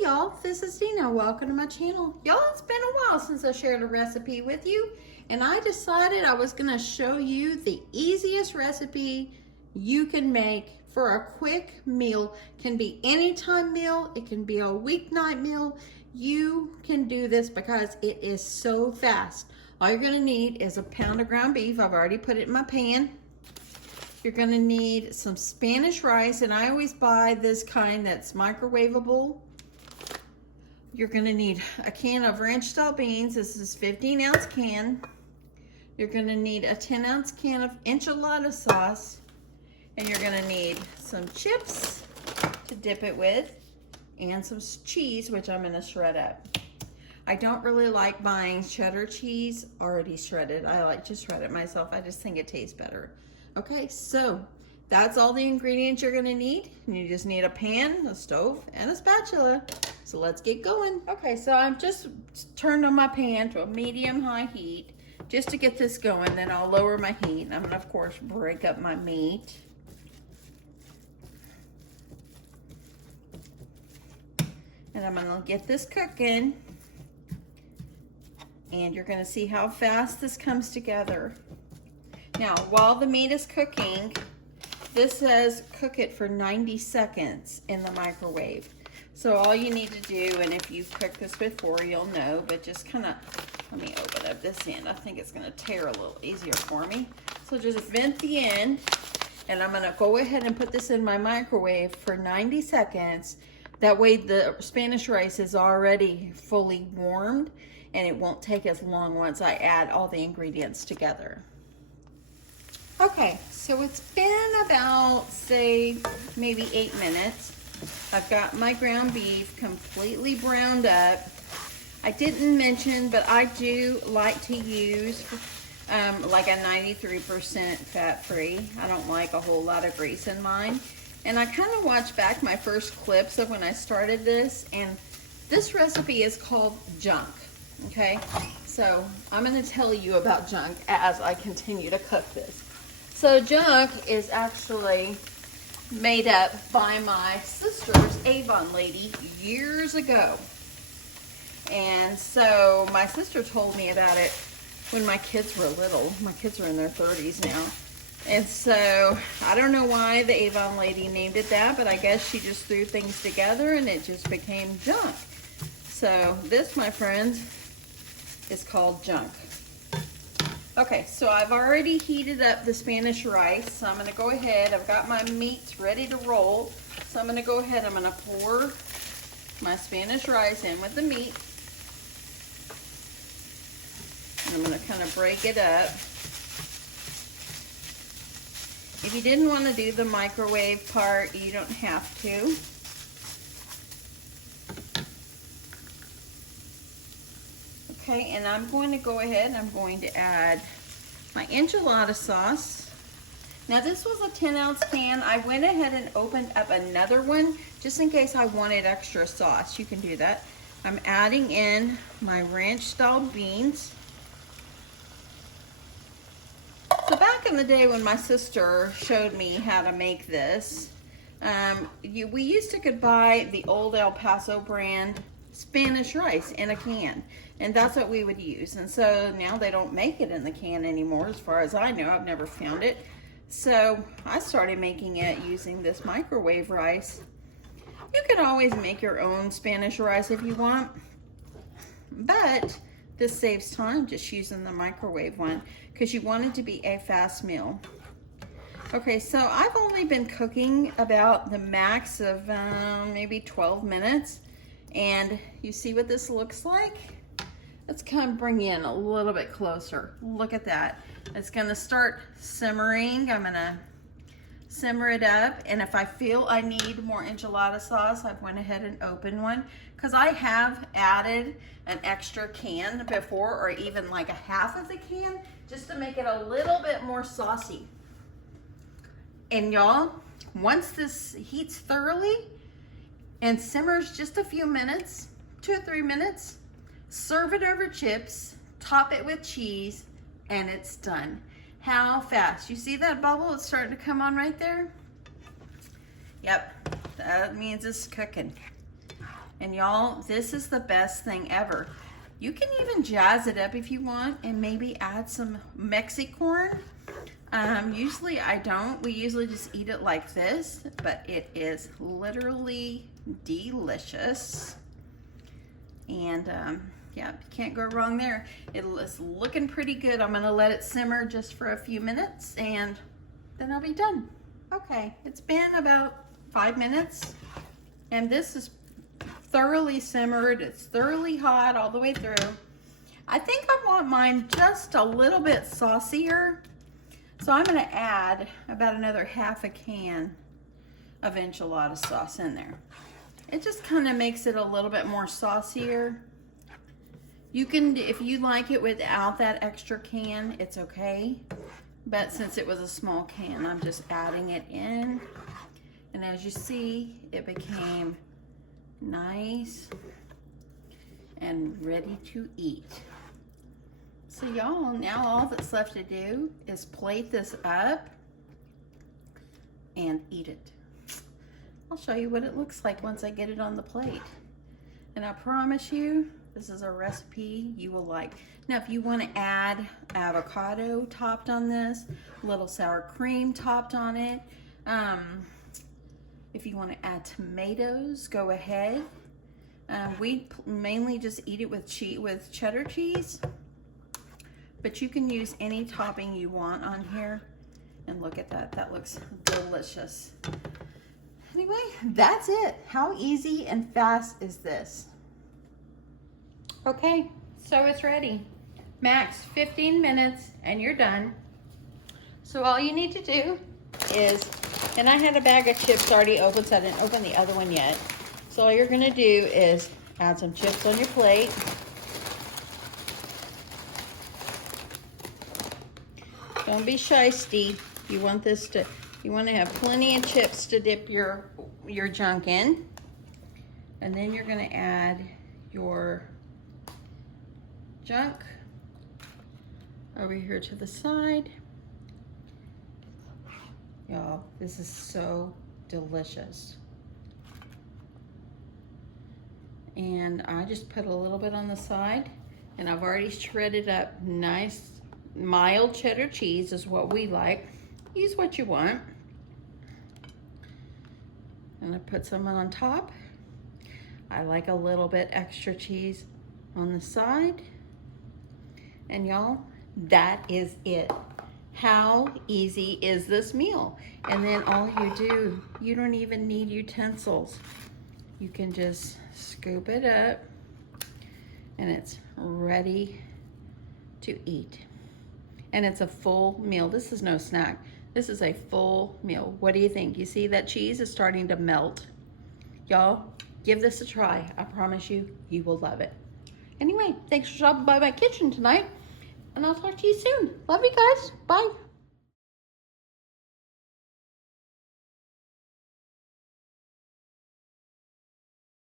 y'all, this is Dina. Welcome to my channel. Y'all, it's been a while since I shared a recipe with you, and I decided I was gonna show you the easiest recipe you can make for a quick meal. Can be anytime meal, it can be a weeknight meal. You can do this because it is so fast. All you're gonna need is a pound of ground beef. I've already put it in my pan. You're gonna need some Spanish rice, and I always buy this kind that's microwavable. You're gonna need a can of ranch style beans. This is 15-ounce can. You're gonna need a 10-ounce can of enchilada sauce, and you're gonna need some chips to dip it with, and some cheese, which I'm gonna shred up. I don't really like buying cheddar cheese already shredded. I like to shred it myself. I just think it tastes better. Okay, so that's all the ingredients you're gonna need. You just need a pan, a stove, and a spatula. So let's get going. Okay, so I've just turned on my pan to a medium-high heat just to get this going. Then I'll lower my heat, and I'm gonna, of course, break up my meat. And I'm gonna get this cooking. And you're gonna see how fast this comes together. Now, while the meat is cooking, this says cook it for 90 seconds in the microwave. So all you need to do, and if you've cooked this before, you'll know, but just kind of, let me open up this end. I think it's gonna tear a little easier for me. So just vent the end, and I'm gonna go ahead and put this in my microwave for 90 seconds. That way the Spanish rice is already fully warmed, and it won't take as long once I add all the ingredients together. Okay, so it's been about, say, maybe 8 minutes. I've got my ground beef completely browned up. I didn't mention, but I do like to use like a 93% fat-free. I don't like a whole lot of grease in mine. And I kind of watched back my first clips of when I started this, and this recipe is called junk, okay? So I'm gonna tell you about junk as I continue to cook this. So junk is actually made up by my sister's Avon lady years ago. And so my sister told me about it when my kids were little. My kids are in their 30s now. And so I don't know why the Avon lady named it that, but I guess she just threw things together and it just became junk. So this, my friends, is called junk. Okay, so I've already heated up the Spanish rice, so I'm gonna go ahead. I've got my meats ready to roll, so I'm gonna go ahead. I'm gonna pour my Spanish rice in with the meat, and I'm gonna kind of break it up. If you didn't want to do the microwave part, you don't have to. Okay, and I'm going to go ahead and I'm going to add my enchilada sauce. Now this was a 10-ounce can. I went ahead and opened up another one just in case I wanted extra sauce. You can do that. I'm adding in my ranch style beans. So back in the day when my sister showed me how to make this, we used to could buy the old El Paso brand Spanish rice in a can, and that's what we would use. And so now they don't make it in the can anymore, as far as I know. I've never found it. So I started making it using this microwave rice. You can always make your own Spanish rice if you want, but this saves time just using the microwave one because you want it to be a fast meal. Okay, so I've only been cooking about the max of maybe 12 minutes. And you see what this looks like? Let's kind of bring in a little bit closer. Look at that. It's gonna start simmering. I'm gonna simmer it up. And if I feel I need more enchilada sauce, I've went ahead and opened one. Because I have added an extra can before, or even like a half of the can, just to make it a little bit more saucy. And y'all, once this heats thoroughly, and simmers just a few minutes, 2 or 3 minutes, serve it over chips, top it with cheese, and it's done. How fast? You see that bubble? It's starting to come on right there. Yep, that means it's cooking. And y'all, this is the best thing ever. You can even jazz it up if you want and maybe add some Mexicorn. Usually I don't. We usually just eat it like this, but it is literally delicious. And yeah, you can't go wrong there. It's looking pretty good. I'm gonna let it simmer just for a few minutes and then I'll be done. Okay, it's been about 5 minutes and this is thoroughly simmered. It's thoroughly hot all the way through. I think I want mine just a little bit saucier. So I'm gonna add about another half a can of enchilada sauce in there. It just kind of makes it a little bit more saucier. You can, if you like it without that extra can, it's okay. But since it was a small can, I'm just adding it in. And as you see, it became nice and ready to eat. So y'all, now all that's left to do is plate this up and eat it. I'll show you what it looks like once I get it on the plate. And I promise you, this is a recipe you will like. Now, if you want to add avocado topped on this, a little sour cream topped on it, if you want to add tomatoes, go ahead. We mainly just eat it with cheddar cheese, but you can use any topping you want on here. And look at that, that looks delicious. Anyway, that's it. How easy and fast is this? Okay, so it's ready. Max 15 minutes and you're done. So all you need to do is, and I had a bag of chips already open, so I didn't open the other one yet. So all you're gonna do is add some chips on your plate. Don't be shysty. You want this to, you want to have plenty of chips to dip your junk in. And then you're going to add your junk over here to the side. Y'all, this is so delicious. And I just put a little bit on the side, and I've already shredded up nice mild cheddar cheese is what we like. Use what you want. And I put some on top. I like a little bit extra cheese on the side. And y'all, that is it. How easy is this meal? And then all you do, you don't even need utensils. You can just scoop it up and it's ready to eat. And it's a full meal. This is no snack. This is a full meal. What do you think? You see that cheese is starting to melt. Y'all, give this a try. I promise you, you will love it. Anyway, thanks for stopping by my kitchen tonight. And I'll talk to you soon. Love you guys. Bye.